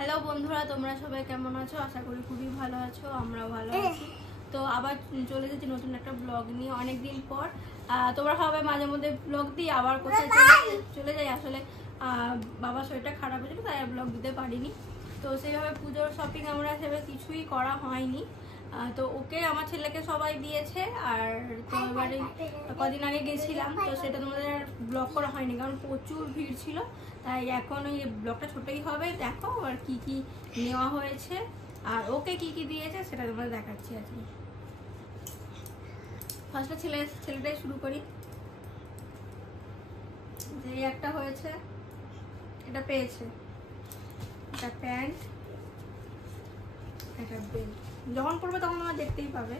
Hello বন্ধুরা, তোমরা সবাই কেমন আছো? আশা করি খুবই ভালো আছো, আমরাও ভালো আছি। তো আবার চলে এসেছি নতুন একটা ব্লগ নিয়ে অনেকদিন পর। তোমরা সবাই মাঝে মধ্যে ব্লগ দিই, আবার কোথায় চলে যাই। আসলে বাবার শরীরটা খারাপ হয়েছিল, তাই আর ব্লগ দিতে পারিনি। তো সেইভাবে পুজোর শপিং আমরা সেভাবে কিছুই করা হয়নি। তো ওকে আমার ছেলেকে সবাই দিয়েছে। আর তো এবারে কদিন আগে গেছিলাম, তো সেটা তোমাদের ব্লগ করা হয়নি কারণ প্রচুর ভিড় ছিল। তাই এখন ওই ব্লগটা ছোটই হবে। দেখো আর কি কি নেওয়া হয়েছে আর ওকে কি কি দিয়েছে সেটা তোমাদের দেখাচ্ছি আজকে। ফার্স্টে ছেলেটাই শুরু করি। যে একটা হয়েছে, এটা পেয়েছে, এটা প্যান্ট, এটা বেল্ট। যখন পড়বে তখন তোমরা দেখতেই পাবে।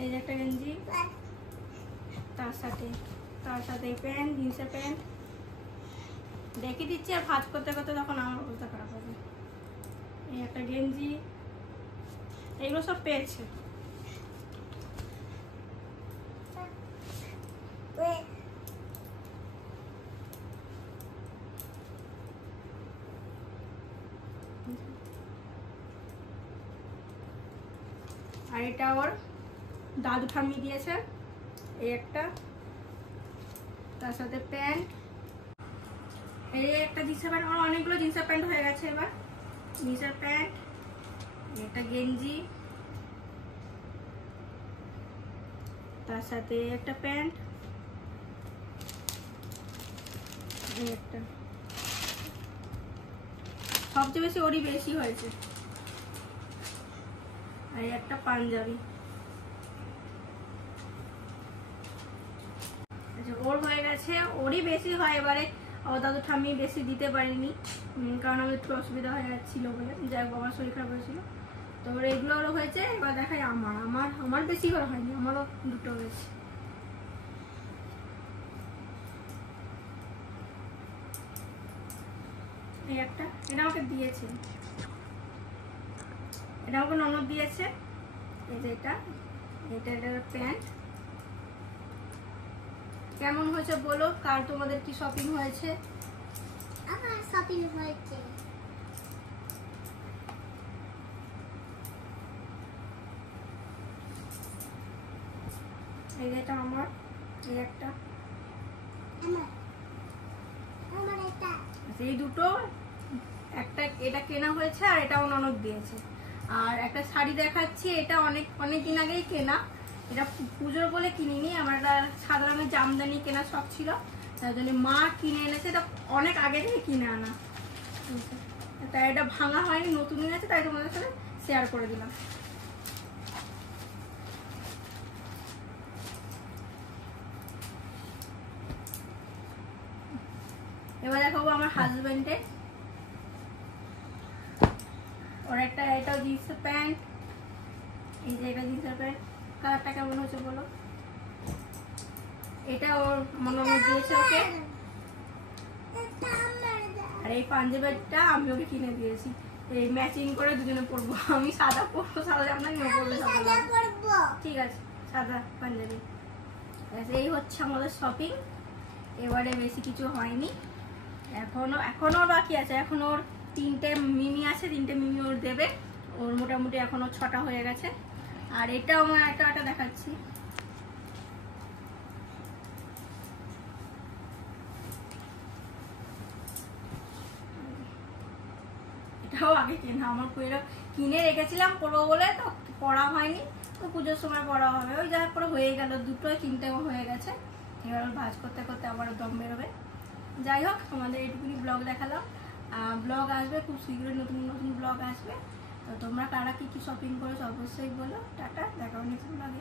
এই যে একটা গেঞ্জি, তার সাথে প্যান্ট, জিন্সের প্যান্ট। দেখে দিচ্ছি আর ভাঁজ করতে করতে তখন আমার অবস্থা খারাপ হবে। এই একটা গেঞ্জি, এগুলো সব পেয়েছে। আর এটা ওর দাদু ঠাম্মি দিয়েছে। এই একটা, তার সাথে প্যান্ট, এই একটা জিন্সের প্যান্ট। আমার অনেকগুলো জিন্সের প্যান্ট হয়ে গেছে এবার। জিন্সের প্যান্ট, একটা গেঞ্জি, তার সাথে একটা প্যান্ট, এই একটা। সবচেয়ে বেশি ওরই বেশি হয়েছে। আর একটা পাঞ্জাবি। আচ্ছা, ওর হয়ে গেছে, ওরই বেশি হয় এবারে। ও দাদু ঠাম্মি বেশি দিতে পারিনি কারণ আমার একটু অসুবিধা হয়ে যাচ্ছিল বলে, যাই বাবার শরীর খারাপ হয়েছিল। তো এগুলো ওরও হয়েছে। এবার দেখাই আমার বেশি করে হয়নি, আমারও দুটো হয়েছে। এই একটা, এটা আমাকে দিয়েছে, এটা আমাকে ননদ দিয়েছে। এই যে এটা প্যান্ট। কেমন হয়েছে বলো, কার তোমাদের কি শপিং হয়েছে? আমার শপিং হয়েছে। এই যে এটা আমার, এই একটা, আমার এটা। এই দুটো। একটা এটা কেনা হয়েছে আর এটাও ননদ দিয়েছে। আর একটা শাড়ি দেখাচ্ছি, এটা অনেক দিন আগেই কেনা। এটা পুজোর বলে কিনিনি, আমার একটা সাদা রঙের জামদানি কেনার শখ ছিল, তার জন্য মা কিনে এনেছে। এটা অনেক আগে থেকে কিনে আনা, তাই এটা ভাঙা হয়নি, নতুনই আছে, তাই তোমাদের সাথে শেয়ার করে দিলাম। এবার দেখাবো আমার হাজবেন্ডের। ওর একটা, এটাও জিন্সের প্যান্ট। এই যে এটা জিন্সের প্যান্ট, কালারটা কেমন হয়েছে বলো? এটা ওর মনে দিয়েছে ওকে। আর এই পাঞ্জাবিটা আমি ওকে কিনে দিয়েছি, এই ম্যাচিং করে দুজনে পরবো। আমি সাদা পরবো, সাদা জামদানি, ও পরবে সাদা। ঠিক আছে, সাদা পাঞ্জাবি। এই হচ্ছে আমাদের শপিং। এবারে বেশি কিছু হয়নি, এখনো বাকি আছে। এখন ওর 3টে মিমি আছে, 3টে মিমি ওর দেবে। ওর মোটামুটি এখনো 6টা হয়ে গেছে। আর এটাও আমার একটা দেখাচ্ছি। এটাও আগে কেনা, আমার কিনে রেখেছিলাম পরবো বলে, তো পড়া হয়নি। তো পুজোর সময় পড়া হবে, ওই যার পরে হয়ে গেল। দুটোই 3টে হয়ে গেছে। এবার ভাজ করতে করতে আবার দম বেরোবে। যাই হোক, আমাদের এইটুকুনি ব্লগ দেখালাম। ব্লগ আসবে খুব শীঘ্রই, নতুন নতুন ব্লগ আসবে। তো তোমরা কারা কি কি শপিং করেছো অবশ্যই বলো। টাটা, দেখা নেক্সট ব্লগে।